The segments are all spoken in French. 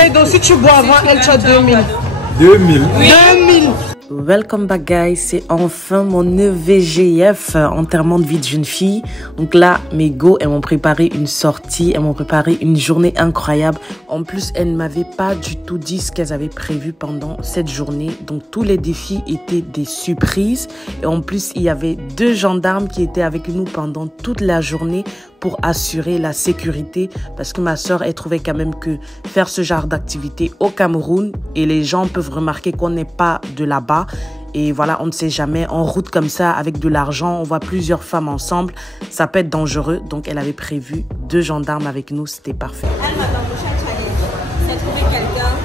bouteille d'eau, si tu bois avant elle, tu as 2000. 2000. Oui. 2000. Welcome back guys, c'est enfin mon EVGF, enterrement de vie de jeune fille. Donc là, mes go, elles m'ont préparé une sortie, elles m'ont préparé une journée incroyable. En plus, elles ne m'avaient pas du tout dit ce qu'elles avaient prévu pendant cette journée. Donc tous les défis étaient des surprises. Et en plus, il y avait 2 gendarmes qui étaient avec nous pendant toute la journée pour assurer la sécurité, parce que ma soeur, elle trouvait quand même que faire ce genre d'activité au Cameroun, et les gens peuvent remarquer qu'on n'est pas de là-bas, et voilà, on ne sait jamais, en route comme ça, avec de l'argent, on voit plusieurs femmes ensemble, ça peut être dangereux, donc elle avait prévu 2 gendarmes avec nous, c'était parfait. Elle m'a dans le prochain challenge, c'est trouver quelqu'un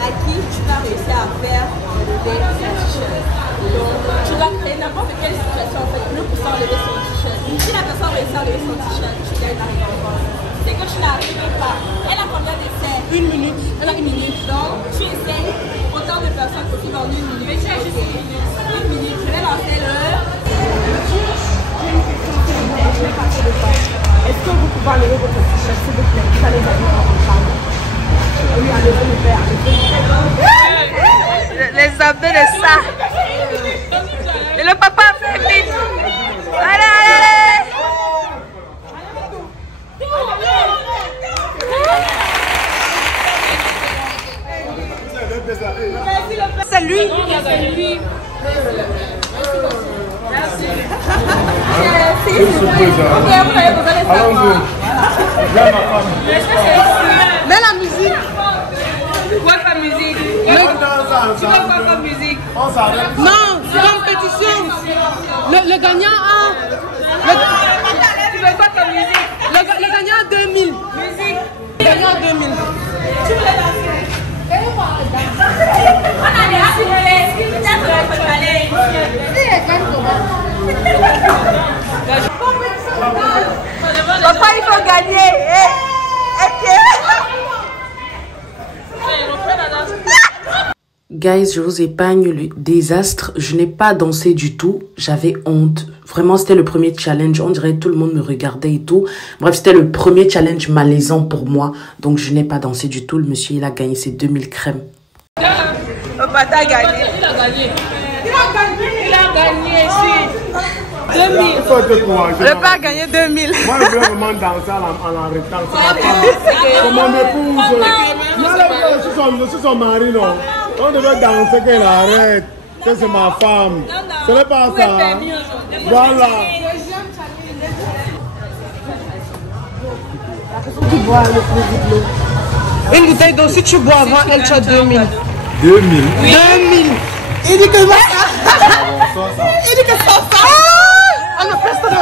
à qui tu vas réussir à faire enlever son t-shirt. Donc, tu dois créer n'importe quelle situation, en fait, le poussant enlever son t-shirt. Si la personne réussit à enlever son t-shirt, tu gagnes la récompense. C'est que tu n'arrives pas. Elle a combien d'essais? 1 minute. Elle a 1 minute. Donc, tu essaies autant de personnes possible en 1 minute. Mais tu as juste 1 minute. 1 minute. Je vais lancer le... Est-ce que vous pouvez enlever votre t-shirt, s'il vous plaît? Vous allez gagner en parlant. Oui, allez, on le faire. Les abdos de ça. Et le papa fait vite. Allez, allez, allez. C'est lui. C'est lui. C'est une surprise. Ok, vous avez besoin de savoir. Mets la musique. Quoi comme musique? Tu veux quoi comme musique? Non, c'est compétition. Le gagnant a... Tu veux quoi comme musique? Le gagnant a 2000. Musique. Le gagnant a 2000. Tu voulais lancer? On a déjà trouvé. Peut-être que tu allais. Papa, il faut gagner. Guys, je vous épargne le désastre. Je n'ai pas dansé du tout. J'avais honte. Vraiment, c'était le premier challenge. On dirait que tout le monde me regardait et tout. Bref, c'était le premier challenge malaisant pour moi. Donc, je n'ai pas dansé du tout. Le monsieur, il a gagné ses 2000 crèmes. Papa, t'as gagné. Il a gagné. Il a gagné ici. 2000. Il faut être courageux. Le père a gagné 2000. Moi, je veux vraiment danser en arrêtant. C'est mon épouse. Je suis son mari, non. On devait danser qu'elle arrête. Que c'est ma femme. Ce n'est pas ça. Voilà. Une bouteille d'eau, si tu bois avant elle, tu as 2000. 2000. 2000. Il dit que ça. Il dit que ça. On a presque dans le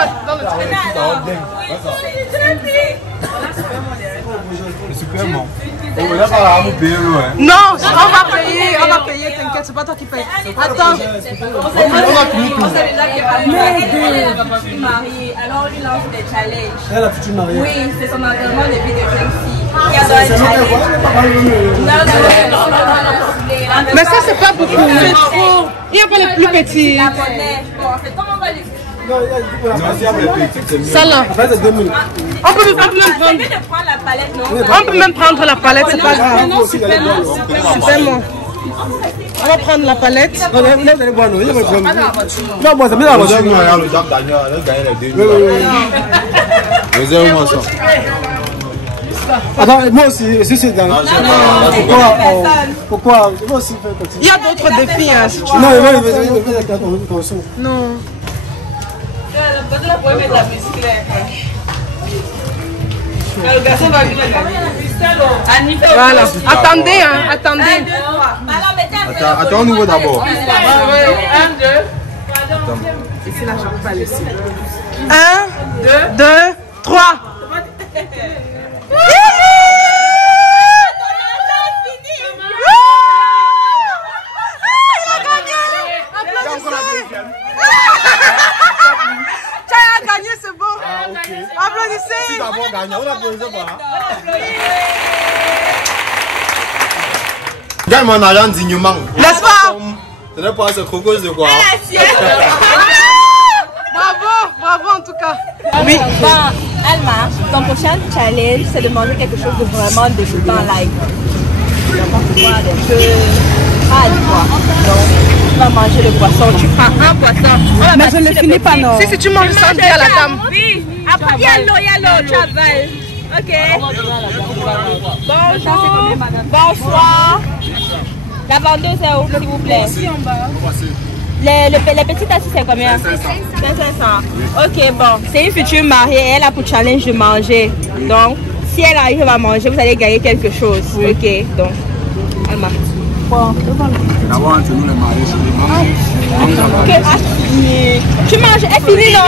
train. Superment. On va pas payer. Non, on va payer, t'inquiète, c'est pas toi qui paye. Attends. On a fini tout. Elle mariée, alors il lance des challenges. Elle a futur mariée. Oui, c'est son enterrement de vie de jeune fille. Il y a dans le challenge. Non. Mais ça, c'est pas beaucoup. C'est trop. Il n'y a pas les plus petits. La monnaie. Bon, c'est comment on va les... Ça là. On peut même prendre. C'est mieux de prendre la palette, non? On peut même prendre la palette, c'est pas grave. Super bon. On va prendre la palette. Attends, moi aussi, je suis dans. Pourquoi? Moi aussi, il y a d'autres défis, hein, si tu veux. Non, il non. Peut-être qu'on peut mettre la musique là. Le garçon va venir. Voilà. Attendez, hein, attendez. Attends, on ouvre d'abord. 1, 2. Ici, là, j'en peux pas laisser. 1, 2, 3. C'est bon. Ah, ok. Applaudissez. Si d'abord gagné, on applaudit pas. Gagne mon argent dignement. N'est-ce pas? Ce n'est pas ce crocodile de quoi. Bravo, bravo en tout cas. Oui. Alma, ton prochain challenge, c'est de manger quelque chose de vraiment dégoûtant, like n'importe quoi, des choses hard, quoi. Donc, tu vas manger le poisson, tu prends un poisson. Mais je ne finis pas, non. Si tu manges ça, dis à la dame. Oui, après, il y a l'eau, tu avales. Ok. Bonjour. Bonsoir. La vendeuse est où, s'il vous plaît? Ici en bas. Les petites assis, c'est combien? 500. Ok, bon. C'est une future mariée, elle a pour challenge de manger. Donc, si elle arrive à manger, vous allez gagner quelque chose. Oui. Ok, donc, elle marche. Bon. Tu manges, elle finit non?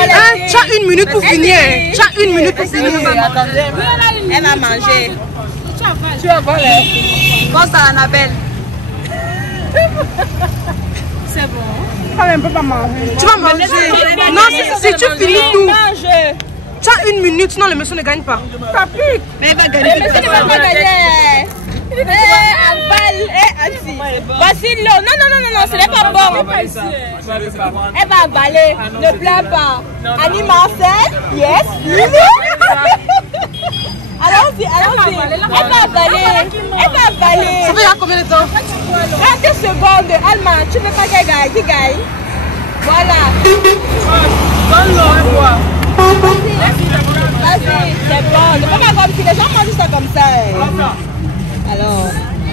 Tu as une minute pour finir. Tu as une minute pour finir. Elle va manger. Tu vas voir les... Pense à Annabelle. C'est bon. Elle ne peut pas manger. Tu vas manger. Non, si tu finis tout. Mange. Tu as une minute, sinon le monsieur ne gagne pas. Ça pique. Mais elle va gagner. Le monsieur ne va pas gagner. Voici l'eau. Non, ce n'est pas bon. Elle va avaler. Ne pleure pas. Annie Marcel, yes. Allons-y. Elle va avaler. Ça fait combien de temps? 30 secondes. Alma, tu ne veux pas qu'elle gagne. Qui gagne? Voilà. Donne l'eau et bois. Vas-y, c'est bon. Ne fais pas comme si les gens mangent ça comme ça. Alors,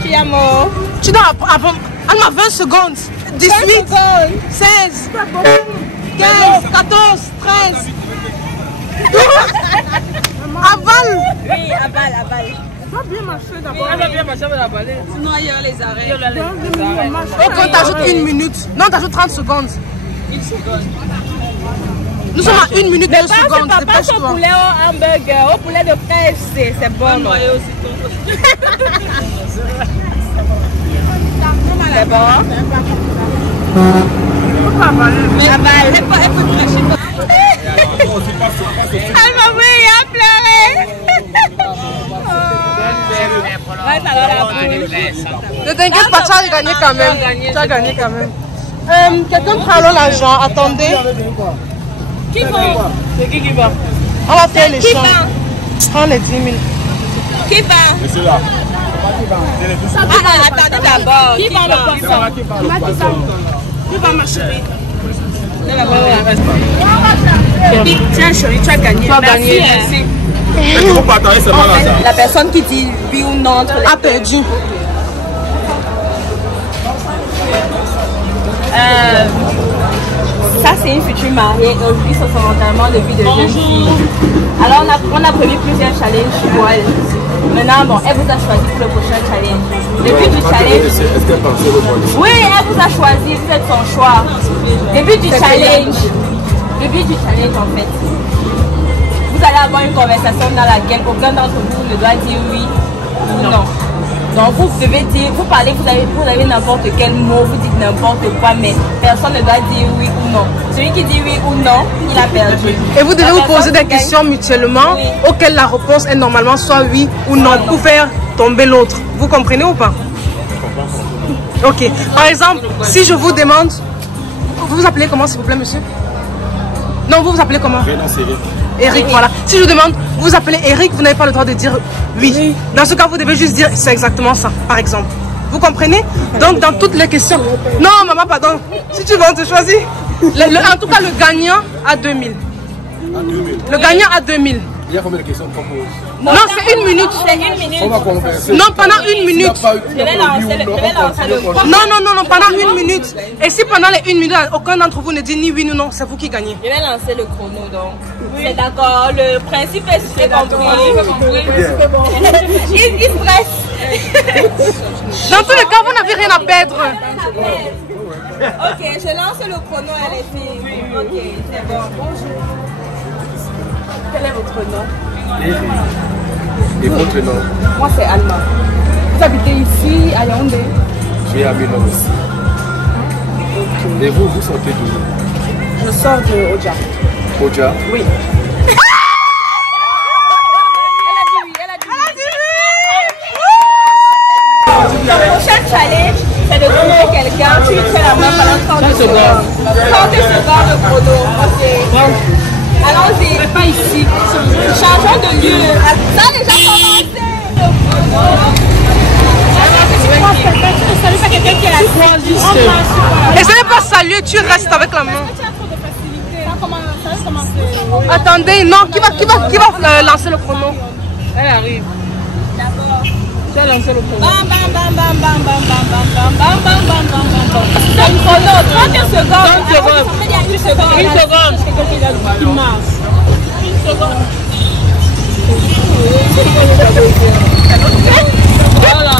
tu as mot. Tu dois apprendre. Alma, 20 secondes. 18, 16, 15, 14, 13. Avale. Oui, avale. Elle va bien marcher d'abord. Elle va bien marcher avec la balai. Sinon, il y a les arrêts. Et quand tu ajoutes une minute, non, tu ajoutes 30 secondes. Une seconde. Nous sommes à 1 minute, 2 secondes. Pas au poulet au hamburger, au poulet de KFC, c'est bon. Non? C'est bon? Mais avale. Elle peut cracher. Elle m'a pris à pleurer. Ne t'inquiète pas, tu as gagné quand même. Tu as gagné quand même. Quelqu'un prend l'argent, attendez. Qui va? C'est qui va? On va faire les Qui champs. va? Prends les 10 000. Qui va? C'est là. Attendez d'abord. Qui va le poisson? Qui va ma chérie? Tiens chérie, tu as gagné. Tu as gagné. Merci. Il faut partager ce mal là. La personne qui dit oui ou non entre les A perdu. Ça c'est une future mariée. Aujourd'hui c'est son enterrement de vie de jeune fille. Alors on a prévu plusieurs challenges pour elle. Maintenant bon, elle vous a choisi pour le prochain challenge. Le but du challenge. Est-ce qu'elle pensait le bon? Oui, elle vous a choisi, vous êtes son choix. Le but du challenge. Le but du challenge en fait. Vous allez avoir une conversation dans laquelle aucun d'entre vous ne doit dire oui ou non. Donc vous devez dire, vous parlez, vous avez n'importe quel mot, vous dites n'importe quoi, mais personne ne doit dire oui ou non. Celui qui dit oui ou non, il a perdu. Et vous devez vous poser des questions mutuellement auxquelles la réponse est normalement soit oui ou non pour faire tomber l'autre. Vous comprenez ou pas? Ok. Par exemple, si je vous demande, vous vous appelez comment s'il vous plaît monsieur? Non, vous vous appelez comment? Eric, voilà. Si je vous demande, vous vous appelez Eric, vous n'avez pas le droit de dire oui. Dans ce cas, vous devez juste dire c'est exactement ça, par exemple. Vous comprenez? Donc, dans toutes les questions... Non, maman, pardon. Si tu veux, on te choisit. En tout cas, le gagnant a 2000. Le gagnant a 2000. Il y a combien de questions qu'on pose? Non, c'est 1 minute. C'est 1 minute. On va converser. Non, pendant 1 minute. Je vais lancer le Non, pendant 1 minute. Et si pendant les 1 minute, aucun d'entre vous ne dit ni oui ni non, c'est vous qui gagnez. Je vais lancer le chrono donc. C'est d'accord, le principe est compris. Il stresse. Dans tous les cas, vous n'avez rien à perdre. Ok, je lance le chrono à les filles. Ok, c'est bon. Bonjour. Quel est votre nom? Et votre nom? Moi c'est Alma. Vous habitez ici à Yaoundé? Je suis à Milan aussi. Et vous sortez d'où? Je sors de Oja. Oja? Oui. Le prochain challenge, c'est de trouver quelqu'un. Tu lui fais la main pendant 30 secondes. 30 secondes de chrono. Ok. Allons-y. changer. Pas ici. Changeons de lieu. Ça a déjà commencé. Salut, pas quelqu'un qui est là. Et ce n'est pas saluer, tu restes avec la main. Attendez, non, qui va lancer le chrono? Elle arrive. D'abord. Tu as lancé le chrono. Bam bam bam bam bam bam bam bam bam bam bam bam bam bam. C'est le chrono, 30 secondes. 30 secondes. Il y a une seconde. Une seconde. Qui marche. Une seconde. Voilà.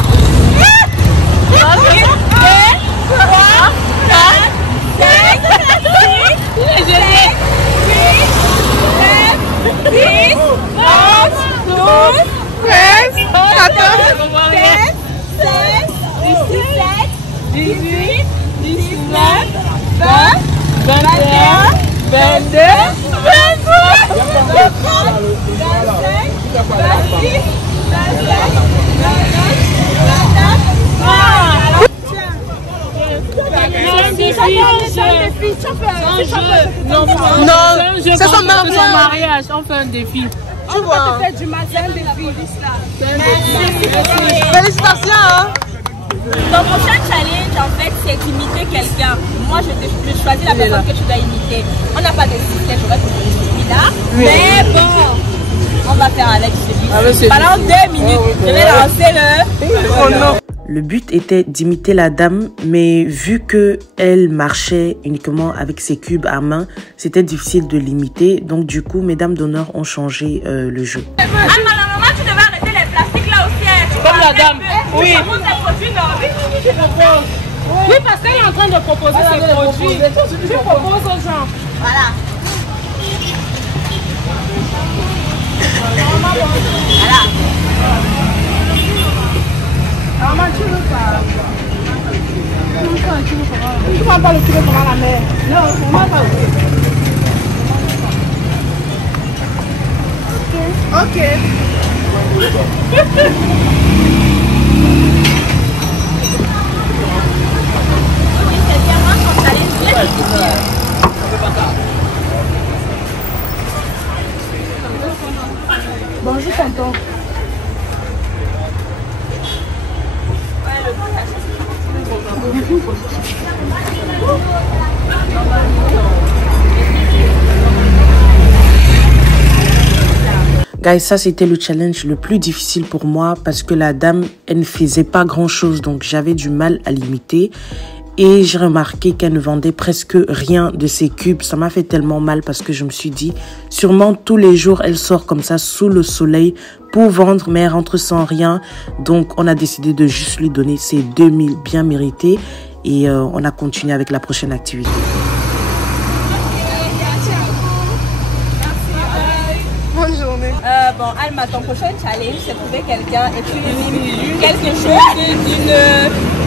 Non, c'est son mariage. On fait un défi. Tu vois. C'est du matin, un défi. Félicitations. Hein? Ton prochain challenge, en fait, c'est d'imiter quelqu'un. Moi, je choisis la personne que tu dois imiter. On n'a pas de système, j'aurais pu celui-là. Mais bon, on va faire avec celui-ci. Pendant 2 minutes, je vais lancer le chrono. Le but était d'imiter la dame, mais vu que elle marchait uniquement avec ses cubes à main, c'était difficile de l'imiter. Donc du coup, mes dames d'honneur ont changé le jeu. Ah, maman, tu devais arrêter les plastiques là aussi. Comme la dame. Oui. Oui, parce qu'elle est en train de proposer ses produits. Tu proposes aux gens. Voilà. Voilà. Maman, tu veux pas. Tu vas pas le tuer comme la mère. Non, maman pas. Ok. Bonjour tonton. Guys, ça c'était le challenge le plus difficile pour moi parce que la dame, elle ne faisait pas grand chose, donc j'avais du mal à l'imiter. Et j'ai remarqué qu'elle ne vendait presque rien de ses cubes. Ça m'a fait tellement mal parce que je me suis dit, sûrement tous les jours, elle sort comme ça sous le soleil pour vendre, mais elle rentre sans rien. Donc, on a décidé de juste lui donner ses 2000 bien mérités. Et on a continué avec la prochaine activité. Bonne journée. Bon, Alma, ton prochain challenge, c'est trouver quelqu'un et tu lui mimes quelque chose d'une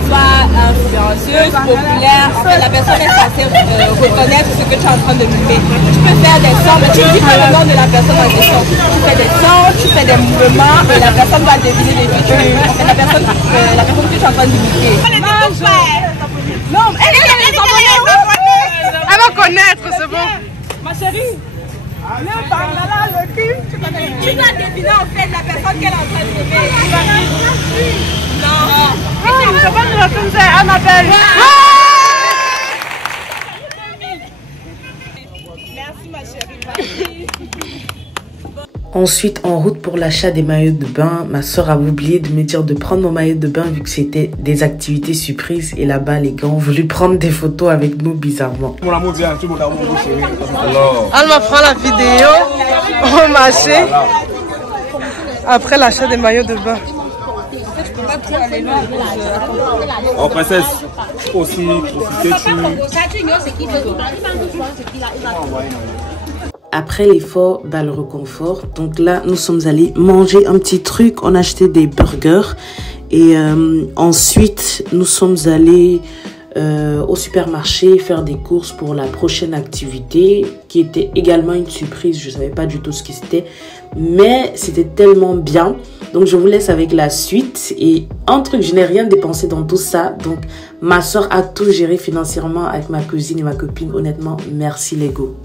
soit influenceuse, populaire. En fait, la personne est censée reconnaître ce que tu es en train de mimer. Tu peux faire des sons, mais tu dis pas le nom de la personne en question. Tu fais des sons, tu fais des mouvements et la personne va deviner les que tu en fait, la personne que tu es en train d'imiter. Non, elle va connaître, c'est bon. Ma chérie. Tu dois deviner en fait la personne qu'elle est en train de mimer. Non. C'est pas une réponse, elle m'appelle. Merci ma chérie. Ensuite, en route pour l'achat des maillots de bain, ma soeur a oublié de me dire de prendre mon maillot de bain vu que c'était des activités surprises. Et là-bas, les gars ont voulu prendre des photos avec nous bizarrement. Alma prend la vidéo au marché après l'achat des maillots de bain. Oh princesse, aussi profiter Après l'effort, bah, le réconfort. Donc là, nous sommes allés manger un petit truc. On a acheté des burgers. Et ensuite, nous sommes allés au supermarché faire des courses pour la prochaine activité qui était également une surprise. Je ne savais pas du tout ce que c'était. Mais c'était tellement bien. Donc, je vous laisse avec la suite. Et un truc, je n'ai rien dépensé dans tout ça. Donc, ma soeur a tout géré financièrement avec ma cousine et ma copine. Honnêtement, merci les go.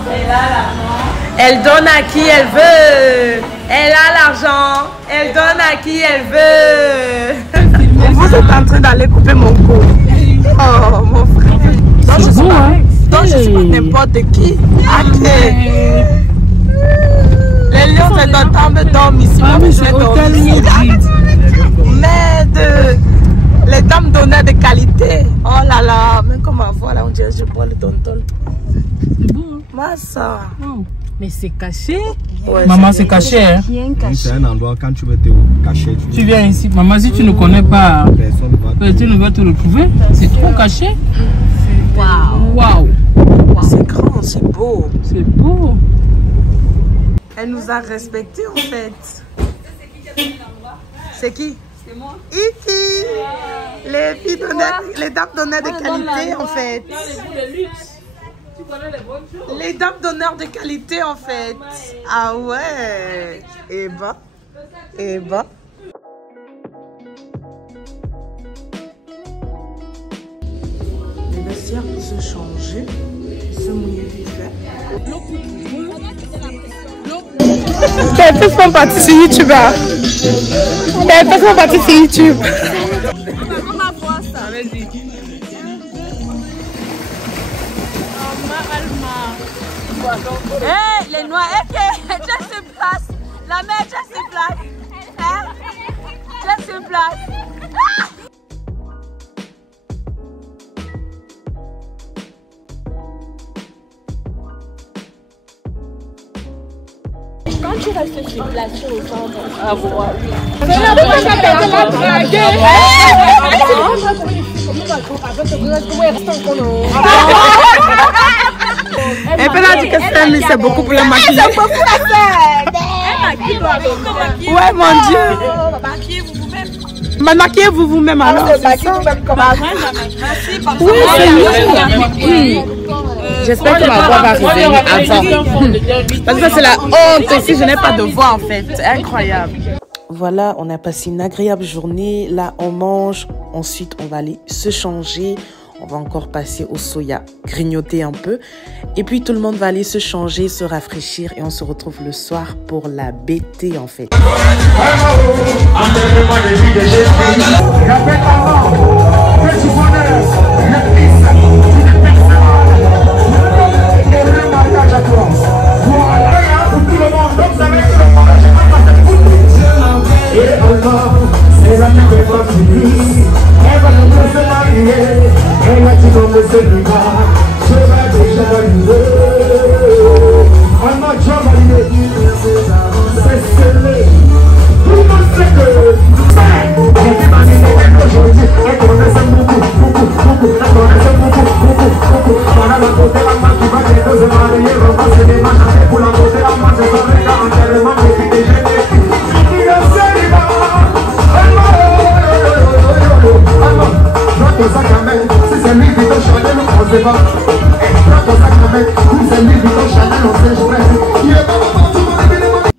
Et là, l'argent. Elle donne à qui elle veut. Elle a l'argent. Elle donne à qui elle veut. Vous êtes en train d'aller couper mon cou. Oh, mon frère. Donc, je suis pas, donc, je suis pas n'importe qui. Ok. Les lions, c'est dans tombe dorment ici. Ah, mais c'est hôtel Merde. Les dames d'honneur de qualité. Oh là là. Mais comment voilà, on dirait que je bois le tontol. C'est beau. Massa. Mais c'est caché. Ouais, Maman, c'est caché. Hein? C'est un endroit quand tu veux te cacher. Tu viens ici. Maman, si tu ne connais pas, tu ne vas te retrouver. C'est trop caché. Waouh. c'est grand, c'est beau. C'est beau. Elle nous a respectés en fait. C'est qui? C'est moi. Iti. Les filles d'honneur, les dames d'honneur de qualité en fait. Les dames d'honneur de qualité en fait. Ah ouais. Et bah. Et bah. Les vestiaires pour se changer, se mouiller vite fait. Quelques font partie sur YouTube. Quelques font partie sur YouTube. On va voir ça. Vas-y. Hey, les noirs, tu sur place. La mère, tu sur place. Hein? Tu sur place. Quand tu restes sur place, tu ressens à voir. Et puis là, dit que c'est beaucoup pour la maquiller. C'est beaucoup à faire. Ouais, mon Dieu. Maquillez-vous vous-même alors. Oui, c'est mieux. J'espère que ma voix va revenir avant. Parce que c'est la honte si je n'ai pas de voix en fait. Incroyable. Voilà, on a passé une agréable journée. Là, on mange. Ensuite, on va aller se changer. On va encore passer au soya, grignoter un peu. Et puis, tout le monde va aller se changer, se rafraîchir. Et on se retrouve le soir pour la BT, en fait.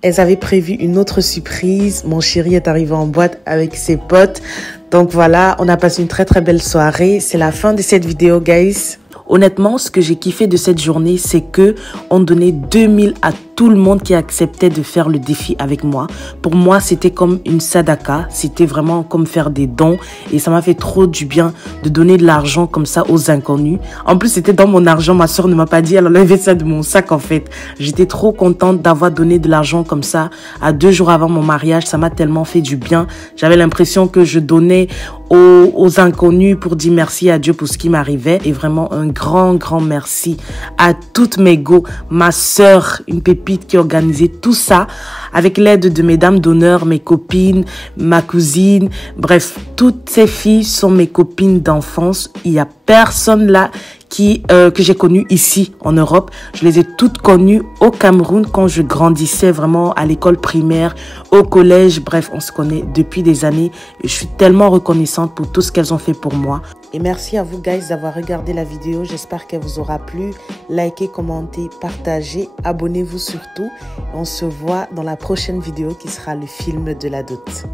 Elles avaient prévu une autre surprise. Mon chéri est arrivé en boîte avec ses potes. Donc voilà, on a passé une très très belle soirée. C'est la fin de cette vidéo, guys. Honnêtement, ce que j'ai kiffé de cette journée, c'est que on donnait 2000 à tout le monde qui acceptait de faire le défi avec moi. Pour moi, c'était comme une sadaka. C'était vraiment comme faire des dons. Et ça m'a fait trop du bien de donner de l'argent comme ça aux inconnus. En plus, c'était dans mon argent. Ma soeur ne m'a pas dit, elle a enlevé ça de mon sac en fait. J'étais trop contente d'avoir donné de l'argent comme ça à 2 jours avant mon mariage. Ça m'a tellement fait du bien. J'avais l'impression que je donnais aux inconnus pour dire merci à Dieu pour ce qui m'arrivait. Et vraiment un grand merci à toutes mes go, ma sœur, une pépite qui organisait tout ça avec l'aide de mes dames d'honneur, mes copines, ma cousine. Bref, toutes ces filles sont mes copines d'enfance. Il y a personne là que j'ai connu ici en Europe. Je les ai toutes connues au Cameroun quand je grandissais vraiment à l'école primaire, au collège. Bref, on se connaît depuis des années et je suis tellement reconnaissante pour tout ce qu'elles ont fait pour moi. Et merci à vous guys d'avoir regardé la vidéo. J'espère qu'elle vous aura plu. Likez, commentez, partagez, abonnez-vous surtout. On se voit dans la prochaine vidéo qui sera le film de la dot.